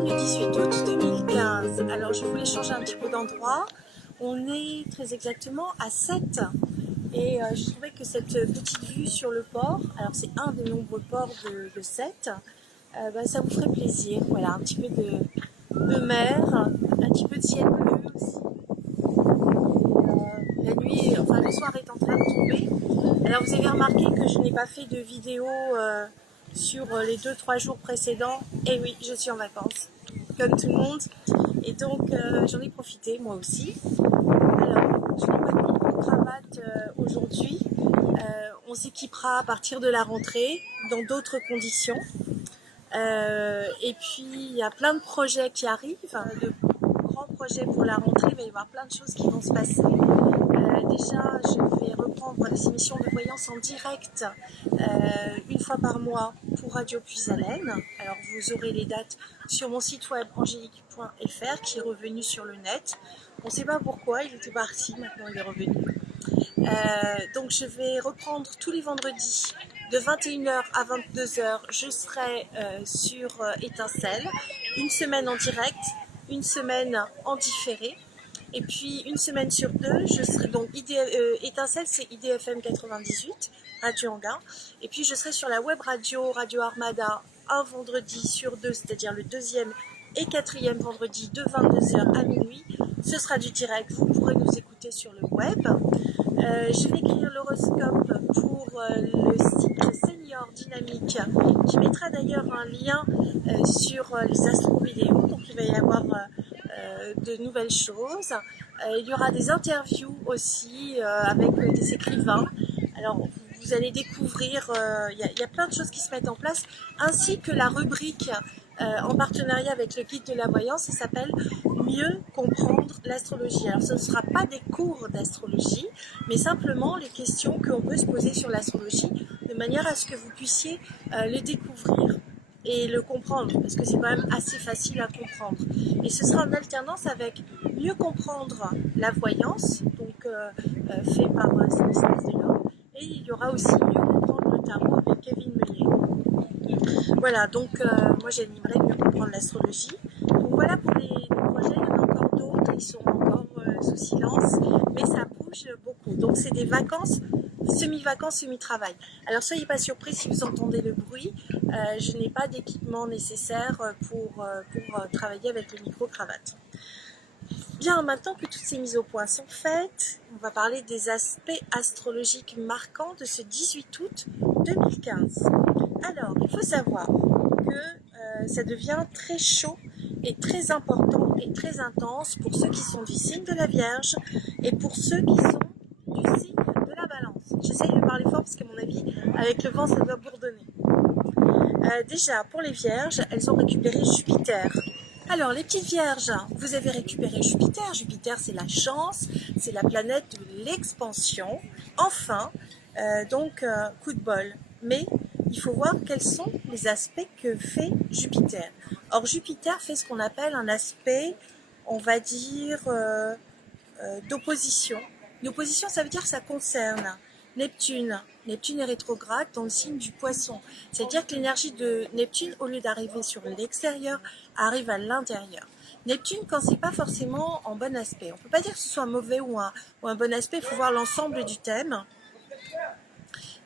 sommes le 18 août 2015. Alors je voulais changer un petit peu d'endroit. On est très exactement à Sète. Et je trouvais que cette petite vue sur le port, alors c'est un des nombreux ports de Sète, ça vous ferait plaisir. Voilà, un petit peu de mer, un petit peu de ciel bleu aussi. La nuit, enfin le soir est en train de tomber. Alors vous avez remarqué que je n'ai pas fait de vidéo sur les 2-3 jours précédents. Et oui, je suis en vacances, comme tout le monde. Et donc j'en ai profité moi aussi. Alors, je n'ai pas de micro-cravate aujourd'hui. On s'équipera à partir de la rentrée, dans d'autres conditions. Et puis, il y a plein de projets qui arrivent, de grands projets pour la rentrée. Il va y avoir plein de choses qui vont se passer. Déjà, je vais reprendre les émissions de voyance en direct une fois par mois pour Radio Puisalène. Alors, vous aurez les dates sur mon site web angélique.fr qui est revenu sur le net. On ne sait pas pourquoi, il était parti, maintenant il est revenu. Donc je vais reprendre tous les vendredis de 21h à 22h. Je serai sur Étincelle, une semaine en direct, une semaine en différé. Et puis une semaine sur deux, je serai donc Étincelle, c'est IDFM 98, Radio Anguin. Et puis je serai sur la web radio, Radio Armada, un vendredi sur deux, c'est-à-dire le deuxième et quatrième vendredi de 22h à minuit. Ce sera du direct, vous pourrez nous écouter sur le web. Je vais écrire l'horoscope pour le cycle Senior Dynamique qui mettra d'ailleurs un lien sur les astro-vidéos, donc il va y avoir de nouvelles choses. Il y aura des interviews aussi avec des écrivains. Alors vous allez découvrir, il y a plein de choses qui se mettent en place, ainsi que la rubrique en partenariat avec le guide de la voyance, ça s'appelle Mieux comprendre l'astrologie. Alors ce ne sera pas des cours d'astrologie, mais simplement les questions qu'on peut se poser sur l'astrologie, de manière à ce que vous puissiez le découvrir et le comprendre, parce que c'est quand même assez facile à comprendre. Et ce sera en alternance avec Mieux comprendre la voyance, donc fait par Stanislas Delorme, et il y aura aussi Mieux comprendre le tarot avec Kevin Meunier. Voilà, donc moi j'animerai Mieux comprendre l'astrologie. Donc voilà pour les projets, il y en a encore d'autres, ils sont encore sous silence, mais ça bouge beaucoup. Donc c'est des vacances, semi-vacances, semi-travail. Alors soyez pas surpris si vous entendez le bruit, je n'ai pas d'équipement nécessaire pour travailler avec le micro-cravate. Bien, maintenant que toutes ces mises au point sont faites, on va parler des aspects astrologiques marquants de ce 18 août 2015. Alors, il faut savoir que ça devient très chaud et très important et très intense pour ceux qui sont du signe de la Vierge et pour ceux qui sont du signe de la Balance. J'essaye de parler fort parce qu'à mon avis, avec le vent, ça doit bourdonner. Déjà, pour les Vierges, elles ont récupéré Jupiter. Alors, les petites Vierges, vous avez récupéré Jupiter. Jupiter, c'est la chance, c'est la planète de l'expansion. Enfin, donc, coup de bol. Mais il faut voir quels sont les aspects que fait Jupiter. Or, Jupiter fait ce qu'on appelle un aspect, on va dire, d'opposition. L'opposition, ça veut dire que ça concerne Neptune. Neptune est rétrograde dans le signe du Poisson. C'est-à-dire que l'énergie de Neptune, au lieu d'arriver sur l'extérieur, arrive à l'intérieur. Neptune, quand c'est pas forcément en bon aspect. On peut pas dire que ce soit un mauvais ou un bon aspect, il faut voir l'ensemble du thème.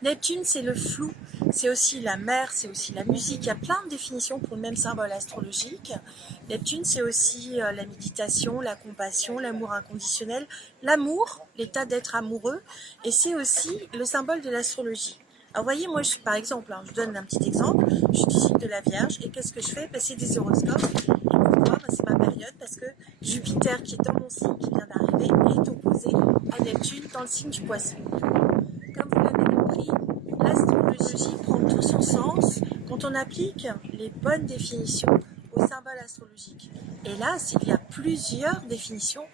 Neptune, c'est le flou, c'est aussi la mer, c'est aussi la musique. Il y a plein de définitions pour le même symbole astrologique. Neptune, c'est aussi la méditation, la compassion, l'amour inconditionnel, l'amour, l'état d'être amoureux. Et c'est aussi le symbole de l'astrologie. Alors, voyez, moi, par exemple, je vous donne un petit exemple. Je suis du signe de la Vierge. Et qu'est-ce que je fais? C'est des horoscopes. Et pourquoi? C'est ma période, parce que Jupiter, qui est dans mon signe, qui vient d'arriver, est opposé à Neptune dans le signe du Poisson. Comme vous l'avez compris, l'astrologie prend tout son sens quand on applique les bonnes définitions au symbole astrologique. Et là, il y a plusieurs définitions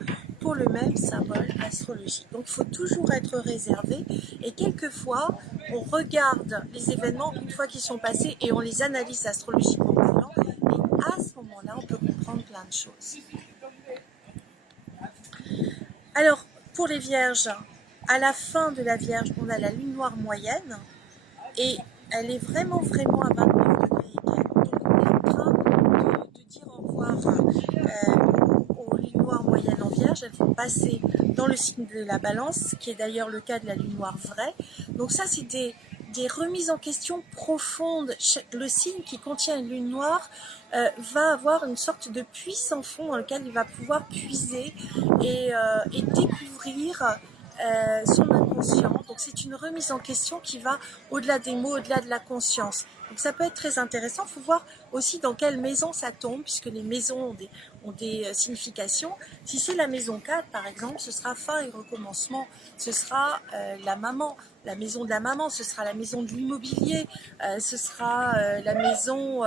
pour le même symbole astrologique. Donc, il faut toujours être réservé. Et quelquefois, on regarde les événements une fois qu'ils sont passés et on les analyse astrologiquement parlant. Et à ce moment-là, on peut comprendre plein de choses. Alors, pour les Vierges, à la fin de la Vierge, on a la lune noire moyenne et elle est vraiment à 29 degrés. Donc on est en train de dire au revoir aux lunes noires moyennes en Vierge, elles vont passer dans le signe de la Balance, qui est d'ailleurs le cas de la lune noire vraie. Donc ça, c'est des remises en question profondes. Le signe qui contient une lune noire va avoir une sorte de puits sans fond dans lequel il va pouvoir puiser et découvrir son inconscient. Donc c'est une remise en question qui va au-delà des mots, au-delà de la conscience. Donc ça peut être très intéressant. Il faut voir aussi dans quelle maison ça tombe, puisque les maisons ont des significations. Si c'est la maison 4, par exemple, ce sera fin et recommencement. Ce sera la maman, la maison de la maman, ce sera la maison de l'immobilier, ce sera la maison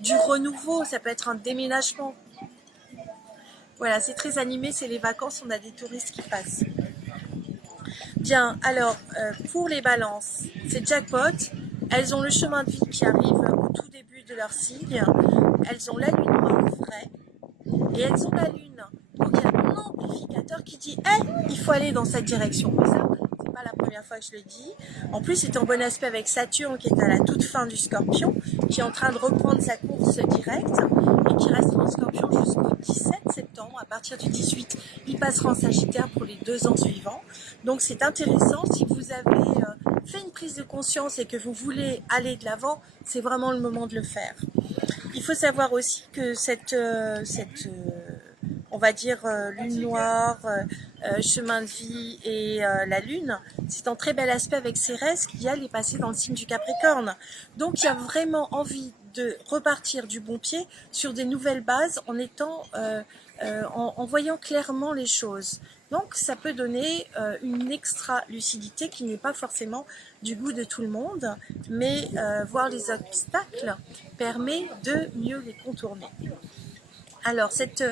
du renouveau, ça peut être un déménagement. Voilà, c'est très animé, c'est les vacances, on a des touristes qui passent. Bien, alors, pour les balances, c'est jackpot. Elles ont le chemin de vie qui arrive au tout début de leur signe. Elles ont la lune noire vraie. Et elles ont la lune. Donc, il y a un amplificateur qui dit hey, il faut aller dans cette direction. Mais ça, c'est pas la première fois que je le dis. En plus, c'est en bon aspect avec Saturne qui est à la toute fin du Scorpion, qui est en train de reprendre sa course directe et qui restera en Scorpion jusqu'au 17 septembre. À partir du 18, il passera en Sagittaire pour les 2 ans suivants. Donc, c'est intéressant. Si vous avez fait une prise de conscience et que vous voulez aller de l'avant, c'est vraiment le moment de le faire. Il faut savoir aussi que on va dire lune noire, chemin de vie et la lune, c'est en très bel aspect avec Cérès qui elle est passée dans le signe du Capricorne. Donc il y a vraiment envie de repartir du bon pied sur des nouvelles bases en étant en voyant clairement les choses. Donc ça peut donner une extra lucidité qui n'est pas forcément du goût de tout le monde, mais voir les obstacles permet de mieux les contourner. Alors cette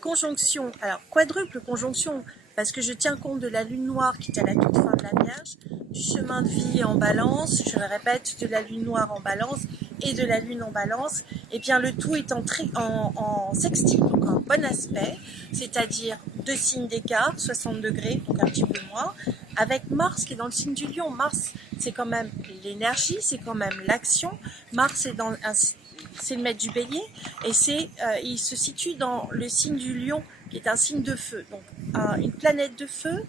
conjonction, alors quadruple conjonction, parce que je tiens compte de la lune noire qui est à la toute fin de la Vierge, du chemin de vie en balance, je le répète, de la lune noire en balance et de la lune en balance, et bien le tout est en sextile, donc en bon aspect, c'est-à-dire 2 signes d'écart, 60 degrés, donc un petit peu moins, avec Mars qui est dans le signe du Lion. Mars, c'est quand même l'énergie, c'est quand même l'action. Mars est dans c'est le maître du Bélier et il se situe dans le signe du Lion qui est un signe de feu, donc une planète de feu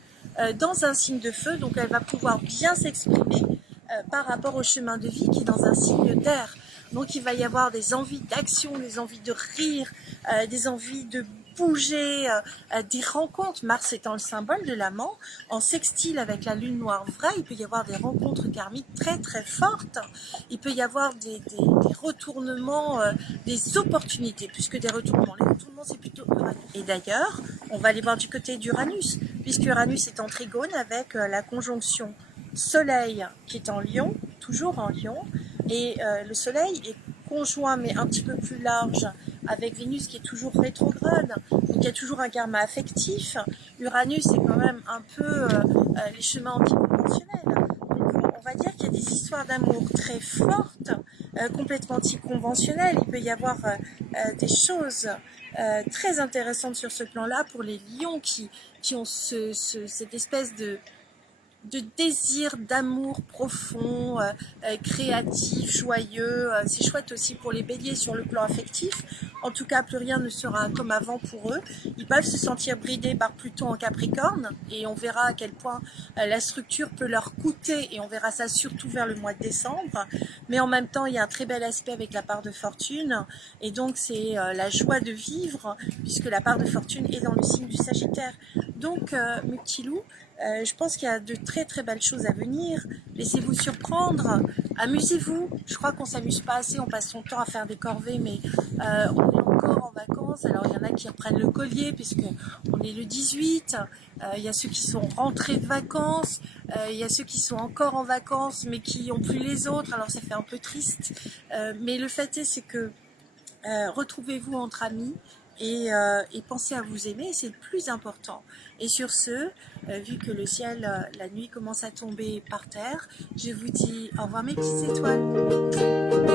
dans un signe de feu, donc elle va pouvoir bien s'exprimer par rapport au chemin de vie qui est dans un signe d'air. Donc il va y avoir des envies d'action, des envies de rire, des envies de bouger, des rencontres. Mars étant le symbole de l'amant, en sextile avec la lune noire vraie, il peut y avoir des rencontres karmiques très très fortes. Il peut y avoir des retournements, des opportunités, plus que des retournements. Les retournements, c'est plutôt Uranus. Et d'ailleurs, on va aller voir du côté d'Uranus, puisque Uranus est en trigone avec la conjonction Soleil qui est en Lion, toujours en Lion, et le Soleil est conjoint mais un petit peu plus large avec Vénus qui est toujours rétrograde, donc il y a toujours un karma affectif. Uranus est quand même un peu les chemins anticonventionnels. Donc on va dire qu'il y a des histoires d'amour très fortes, complètement anticonventionnelles. Il peut y avoir des choses très intéressantes sur ce plan-là pour les lions qui ont cette espèce de désir, d'amour profond, créatif, joyeux. C'est chouette aussi pour les béliers sur le plan affectif. En tout cas, plus rien ne sera comme avant pour eux. Ils peuvent se sentir bridés par Pluton en Capricorne et on verra à quel point la structure peut leur coûter et on verra ça surtout vers le mois de décembre. Mais en même temps, il y a un très bel aspect avec la part de fortune et donc c'est la joie de vivre puisque la part de fortune est dans le signe du Sagittaire. Donc, mes petits loups, je pense qu'il y a de très très belles choses à venir. Laissez-vous surprendre, amusez-vous. Je crois qu'on s'amuse pas assez, on passe son temps à faire des corvées, mais on est encore en vacances. Alors il y en a qui reprennent le collier puisque on est le 18. Il y a ceux qui sont rentrés de vacances, il y a ceux qui sont encore en vacances mais qui n'ont plus les autres. Alors ça fait un peu triste, mais le fait est c'est que retrouvez-vous entre amis. Et pensez à vous aimer, c'est le plus important. Et sur ce, vu que le ciel, la nuit commence à tomber par terre, je vous dis au revoir mes petites étoiles.